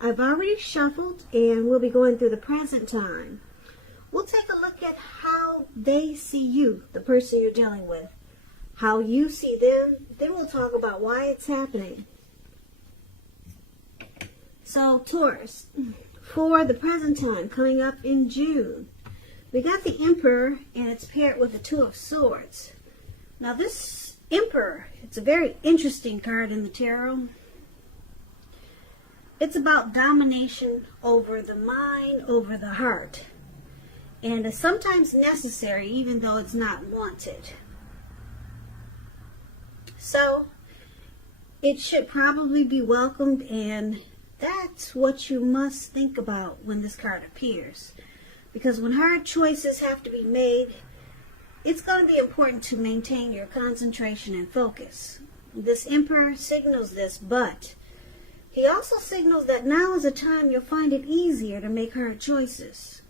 I've already shuffled and we'll be going through the present time. We'll take a look at how they see you, the person you're dealing with, how you see them. Then we'll talk about why it's happening. So Taurus, for the present time coming up in June, we got the Emperor and it's paired with the Two of Swords. Now this Emperor, it's a very interesting card in the tarot. It's about domination over the mind, over the heart. And it's sometimes necessary even though it's not wanted. So it should probably be welcomed, and that's what you must think about when this card appears. Because when hard choices have to be made, it's going to be important to maintain your concentration and focus. This Emperor signals this, but he also signals that now is a time you'll find it easier to make hard choices.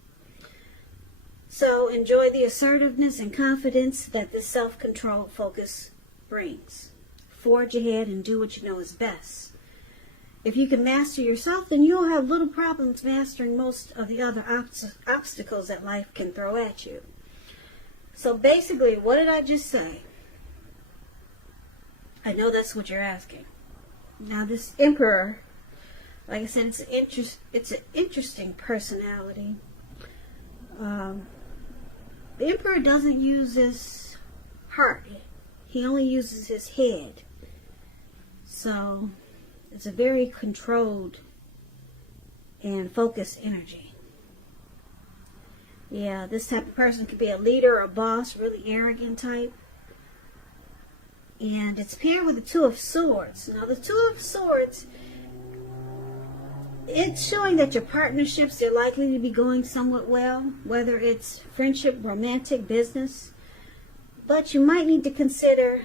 So enjoy the assertiveness and confidence that this self-control focus brings. Forge ahead and do what you know is best. If you can master yourself, then you'll have little problems mastering most of the other obstacles that life can throw at you. So basically, what did I just say? I know that's what you're asking. Now this Emperor, like I said, it's an interesting personality. The Emperor doesn't use his heart. He only uses his head. So it's a very controlled and focused energy. Yeah, this type of person could be a leader or a boss, really arrogant type. And it's paired with the Two of Swords. Now the Two of Swords, it's showing that your partnerships are likely to be going somewhat well, whether it's friendship, romantic, business. But you might need to consider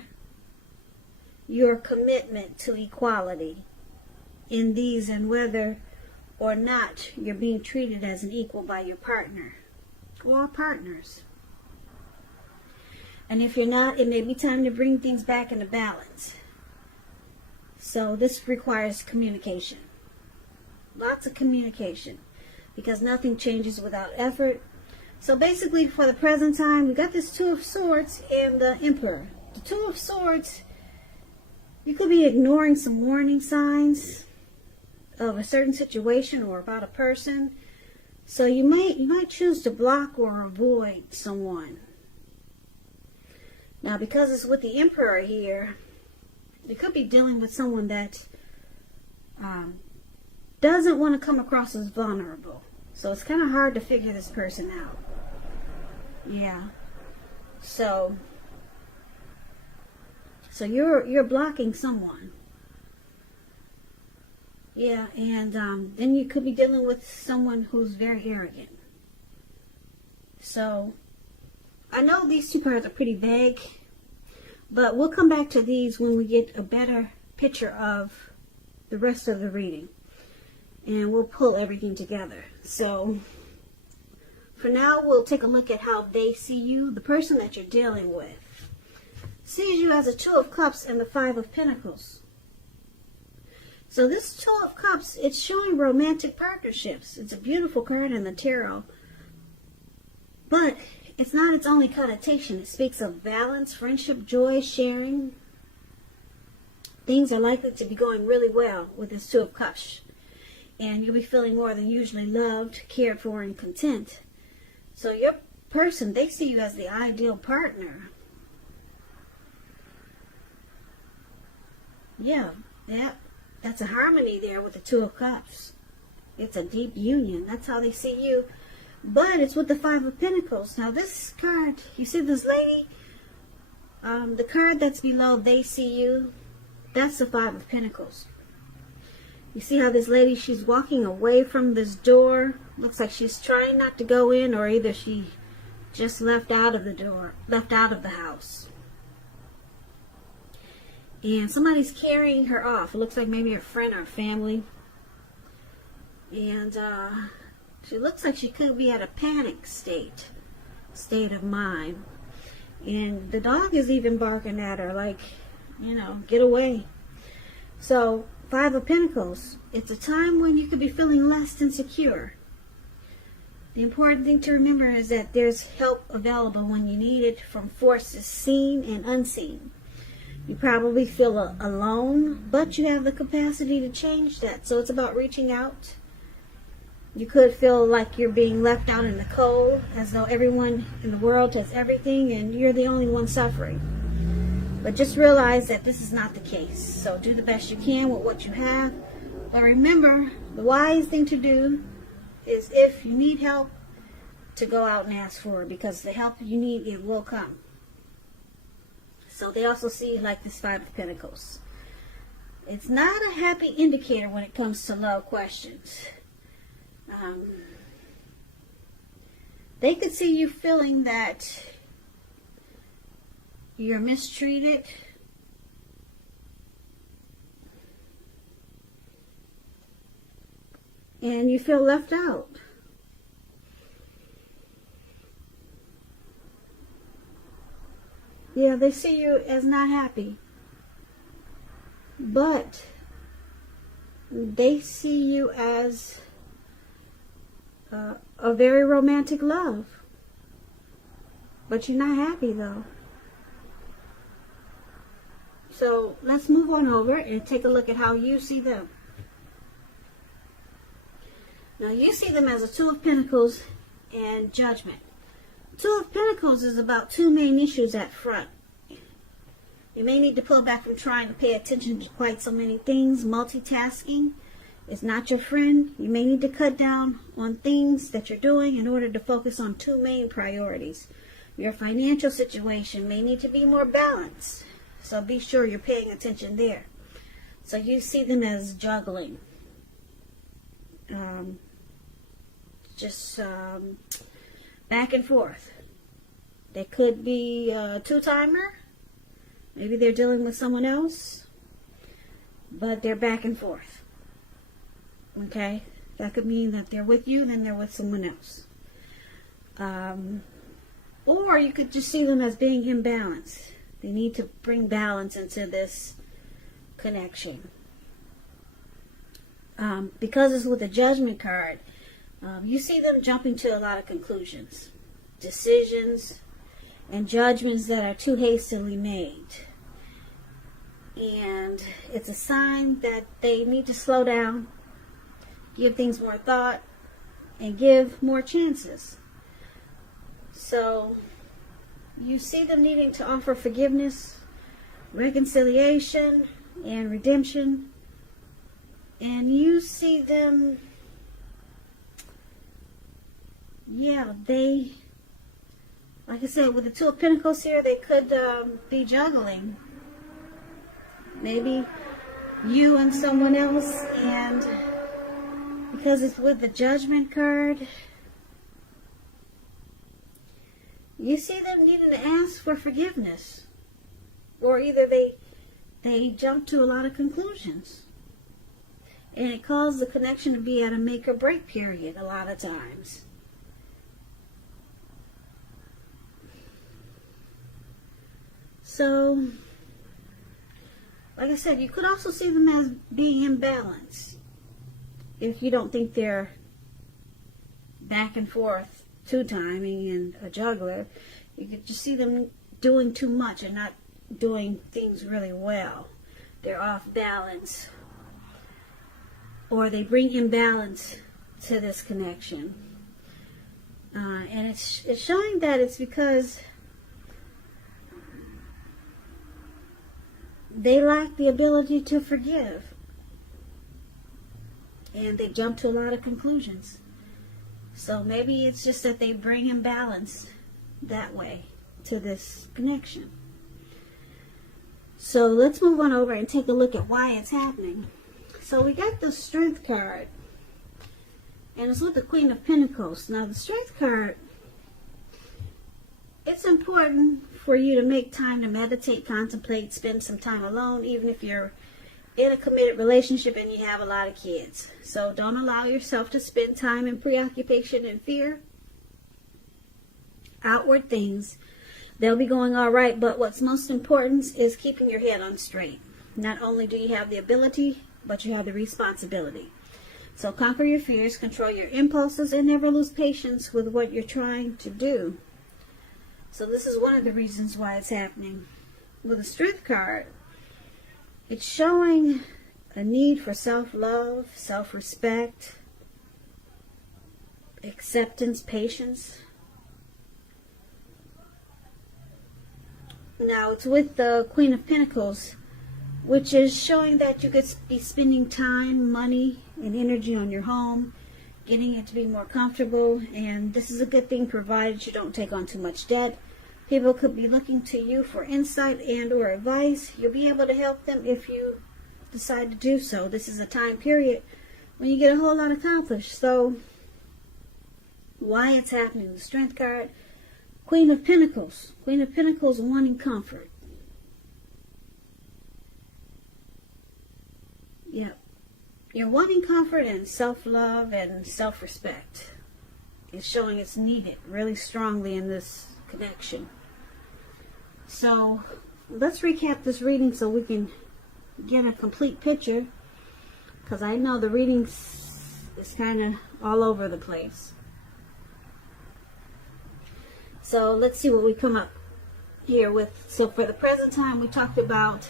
your commitment to equality in these and whether or not you're being treated as an equal by your partner or partners. And if you're not, it may be time to bring things back into balance. So this requires communication. Lots of communication, because nothing changes without effort. So basically, for the present time, we got this Two of Swords and the Emperor. The Two of Swords, you could be ignoring some warning signs of a certain situation or about a person. So you might choose to block or avoid someone. Now, because it's with the Emperor here, you could be dealing with someone that doesn't want to come across as vulnerable. So it's kind of hard to figure this person out. Yeah. So you're blocking someone. Yeah, and then you could be dealing with someone who's very arrogant. So I know these two cards are pretty vague, but we'll come back to these when we get a better picture of the rest of the reading. And we'll pull everything together. So for now, we'll take a look at how they see you. The person that you're dealing with sees you as a Two of Cups and the Five of Pentacles. So this Two of Cups, it's showing romantic partnerships. It's a beautiful card in the tarot. But it's not its only connotation. It speaks of balance, friendship, joy, sharing. Things are likely to be going really well with this Two of Cups. And you'll be feeling more than usually loved, cared for, and content. So your person, they see you as the ideal partner. Yeah, that's a harmony there with the Two of Cups. It's a deep union. That's how they see you. But it's with the Five of Pentacles. Now this card, you see this lady? The card that's below, they see you, that's the Five of Pentacles. You see how this lady, she's walking away from this door. Looks like she's trying not to go in, or either she just left out of the door, left out of the house. And somebody's carrying her off. It looks like maybe her friend or family. And she looks like she could be at a panic state of mind. And the dog is even barking at her like, you know, get away. So Five of Pentacles. It's a time when you could be feeling less than secure. The important thing to remember is that there's help available when you need it from forces seen and unseen. You probably feel alone, but you have the capacity to change that. So it's about reaching out. You could feel like you're being left out in the cold, as though everyone in the world has everything and you're the only one suffering. But just realize that this is not the case. So do the best you can with what you have. But remember, the wise thing to do is, if you need help, to go out and ask for it, because the help you need, it will come. So they also see like this Five of Pentacles. It's not a happy indicator when it comes to love questions. They could see you feeling that you're mistreated, and you feel left out. Yeah, they see you as not happy, but they see you as a very romantic love. But you're not happy though. So let's move on over and take a look at how you see them. Now you see them as a Two of Pentacles and Judgment. Two of Pentacles is about two main issues at front. You may need to pull back from trying to pay attention to quite so many things. Multitasking is not your friend. You may need to cut down on things that you're doing in order to focus on two main priorities. Your financial situation may need to be more balanced. So be sure you're paying attention there. So you see them as juggling. Back and forth. They could be a two-timer. Maybe they're dealing with someone else. But they're back and forth. Okay? That could mean that they're with you, then they're with someone else. Or you could just see them as being imbalanced. They need to bring balance into this connection. Because it's with the Judgment card, you see them jumping to a lot of conclusions, decisions, and judgments that are too hastily made. And it's a sign that they need to slow down, give things more thought, and give more chances. So you see them needing to offer forgiveness, reconciliation, and redemption. And you see them, they, like I said, with the Two of Pentacles here, they could be juggling. Maybe you and someone else, and because it's with the Judgment card, you see them needing to ask for forgiveness. Or either they jump to a lot of conclusions. And it caused the connection to be at a make or break period a lot of times. So, like I said, you could also see them as being imbalanced. If you don't think they're back and forth two-timing and a juggler, you could just see them doing too much and not doing things really well. They're off balance. Or they bring imbalance to this connection. And it's showing that it's because they lack the ability to forgive. And they jump to a lot of conclusions. So maybe it's just that they bring imbalance that way to this connection. So let's move on over and take a look at why it's happening. So we got the Strength card, and it's with the Queen of Pentacles. Now the Strength card, it's important for you to make time to meditate, contemplate, spend some time alone, even if you're in a committed relationship and you have a lot of kids. So don't allow yourself to spend time in preoccupation and fear. Outward things, they'll be going all right, but what's most important is keeping your head on straight. Not only do you have the ability but you have the responsibility. So conquer your fears, control your impulses, and never lose patience with what you're trying to do. So this is one of the reasons why it's happening. With the Strength card, it's showing a need for self-love, self-respect, acceptance, patience. Now it's with the Queen of Pentacles, which is showing that you could be spending time, money, and energy on your home, getting it to be more comfortable, and this is a good thing provided you don't take on too much debt. People could be looking to you for insight and or advice. You'll be able to help them if you decide to do so. This is a time period when you get a whole lot accomplished. So why it's happening? The Strength card, Queen of Pentacles. Queen of Pentacles wanting comfort. Yep. You're wanting comfort and self-love and self-respect. It's showing it's needed really strongly in this connection. So let's recap this reading so we can get a complete picture, because I know the reading is kind of all over the place. So let's see what we come up here with. So for the present time, we talked about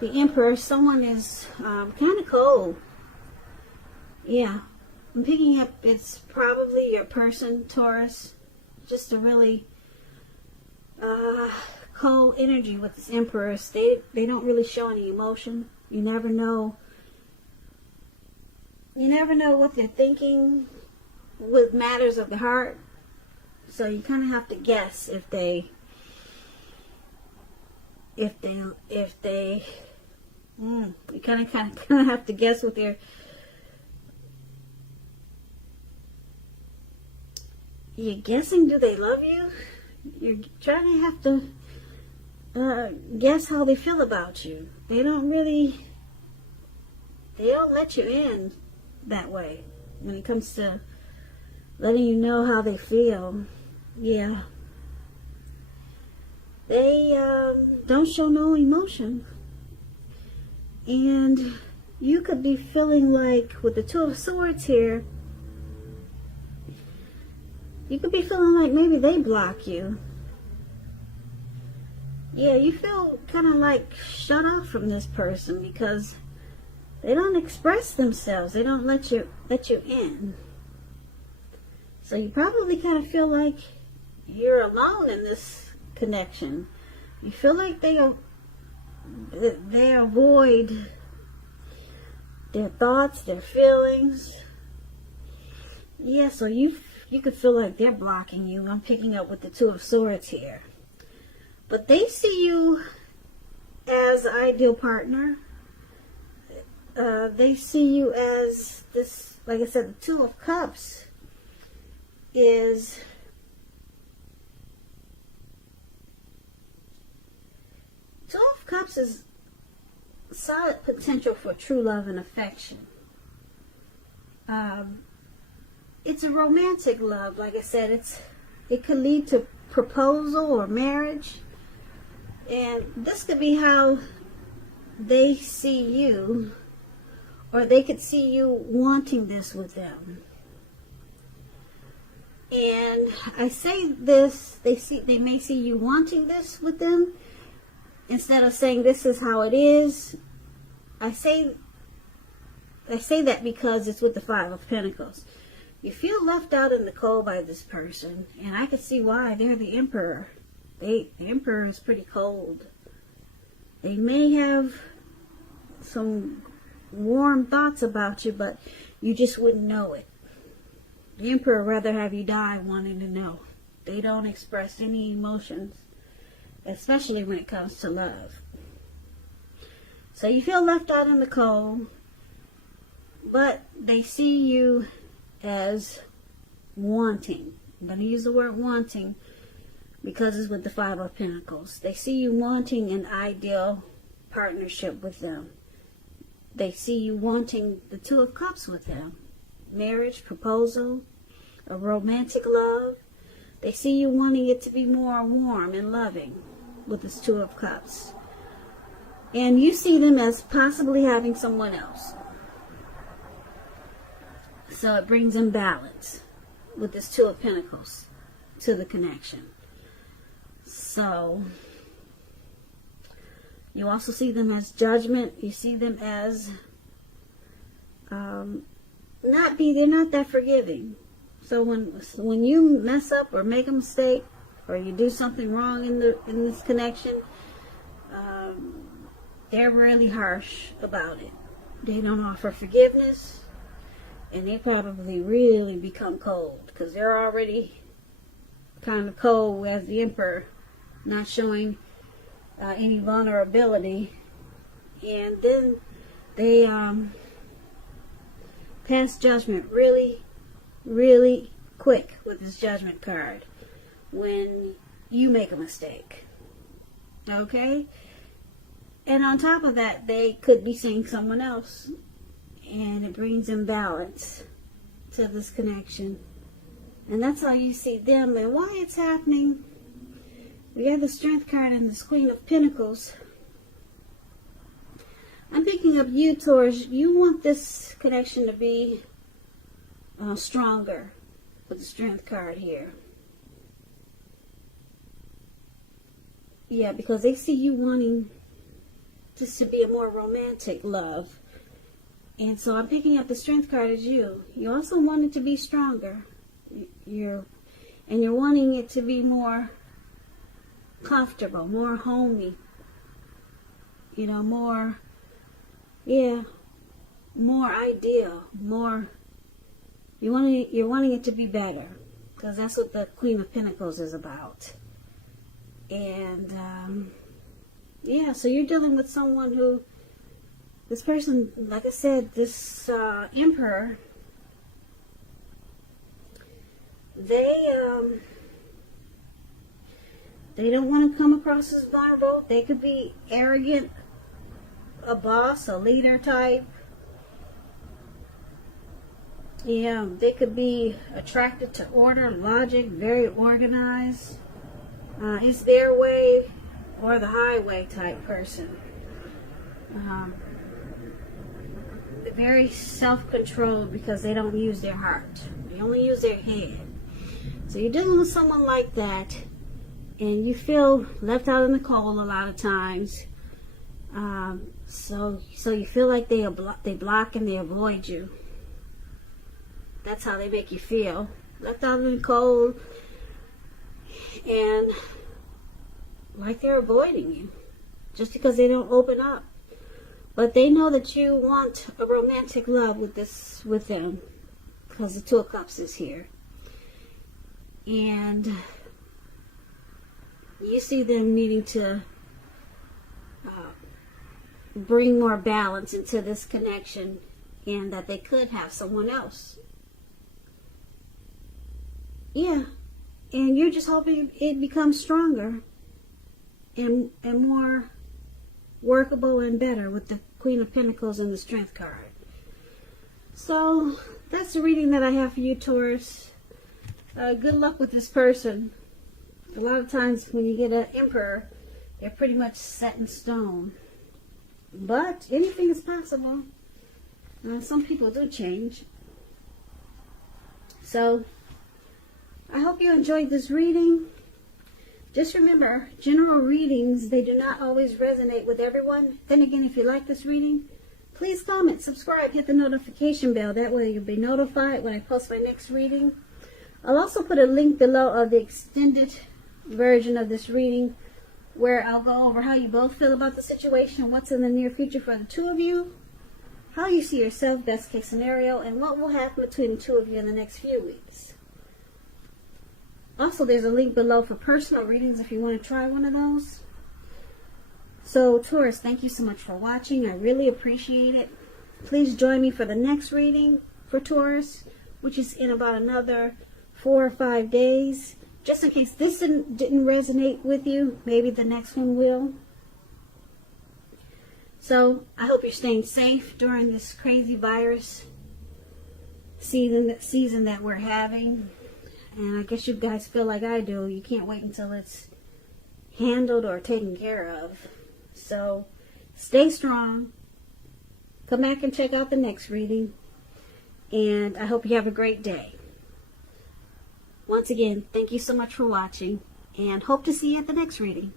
the Emperor. Someone is kind of cold. Yeah, I'm picking up it's probably your person, Taurus. Just a really cold energy with this Empress. They don't really show any emotion. You never know. You never know what they're thinking with matters of the heart. So you kind of have to guess if they you kind of have to guess with their. You're guessing, do they love you? You're trying to have to guess how they feel about you. They don't let you in that way when it comes to letting you know how they feel. Yeah. They don't show no emotion. And you could be feeling like, with the Two of Swords here, you could be feeling like maybe they block you. Yeah, you feel kind of like shut off from this person because they don't express themselves. They don't let you in. So you probably kind of feel like you're alone in this connection. You feel like they avoid their thoughts, their feelings. Yeah, so you could feel like they're blocking you. I'm picking up with the Two of Swords here. But they see you as ideal partner. They see you as this, like I said, the Two of Cups is solid potential for true love and affection. It's a romantic love. Like I said, it could lead to proposal or marriage. And this could be how they see you, or they could see you wanting this with them. And I say this, they may see you wanting this with them. Instead of saying this is how it is, I say that because it's with the Five of Pentacles. You feel left out in the cold by this person, and I can see why. They're the Emperor. The Emperor is pretty cold. They may have some warm thoughts about you, but you just wouldn't know it. The Emperor rather have you die wanting to know. They don't express any emotions, especially when it comes to love. So you feel left out in the cold, but they see you as wanting. I'm going to use the word wanting because it's with the Five of Pentacles. They see you wanting an ideal partnership with them. They see you wanting the Two of Cups with them. Marriage, proposal, a romantic love. They see you wanting it to be more warm and loving with this Two of Cups. And you see them as possibly having someone else. So it brings them balance with this Two of Pentacles to the connection. So you also see them as judgment. You see them as they're not that forgiving. So when you mess up or make a mistake or you do something wrong in this connection, they're really harsh about it. They don't offer forgiveness, and they probably really become cold because they're already kind of cold as the Emperor, not showing any vulnerability, and then they pass judgment really, really quick with this Judgment card when you make a mistake. Okay? And on top of that, they could be seeing someone else, and it brings imbalance to this connection. And that's how you see them and why it's happening. We have the Strength card and the Queen of Pentacles. I'm picking up you, Taurus. You want this connection to be stronger with the Strength card here. Yeah, because they see you wanting this to be a more romantic love. And so I'm picking up the Strength card as you. You also want it to be stronger. You're wanting it to be more comfortable, more homey. You know, more ideal, more. You're wanting it to be better, because that's what the Queen of Pentacles is about. And so you're dealing with someone who, this person, like I said, this Emperor, they don't want to come across as vulnerable. They could be arrogant, a boss, a leader type. Yeah, they could be attracted to order, logic, very organized. It's their way or the highway type person. They're very self-controlled because they don't use their heart. They only use their head. So you're dealing with someone like that, and you feel left out in the cold a lot of times. So you feel like they block and they avoid you. That's how they make you feel. Left out in the cold and like they're avoiding you just because they don't open up. But they know that you want a romantic love with them because the Two of Cups is here. And you see them needing to bring more balance into this connection, and that they could have someone else. Yeah, and you're just hoping it becomes stronger and more workable and better with the Queen of Pentacles and the Strength card. So that's the reading that I have for you, Taurus. Good luck with this person. A lot of times when you get an Emperor, they're pretty much set in stone. But anything is possible. Some people do change. So I hope you enjoyed this reading. Just remember, general readings, they do not always resonate with everyone. Then again, if you like this reading, please comment, subscribe, hit the notification bell. That way you'll be notified when I post my next reading. I'll also put a link below of the extended version of this reading, where I'll go over how you both feel about the situation, what's in the near future for the two of you, how you see yourself, best case scenario, and what will happen between the two of you in the next few weeks. Also, there's a link below for personal readings if you want to try one of those. So, Taurus, thank you so much for watching. I really appreciate it. Please join me for the next reading for Taurus, which is in about another 4 or 5 days. Just in case this didn't resonate with you, maybe the next one will. So, I hope you're staying safe during this crazy virus season that we're having. And I guess you guys feel like I do. You can't wait until it's handled or taken care of. So, Stay strong. Come back and check out the next reading. And I hope you have a great day. Once again, thank you so much for watching, and hope to see you at the next reading.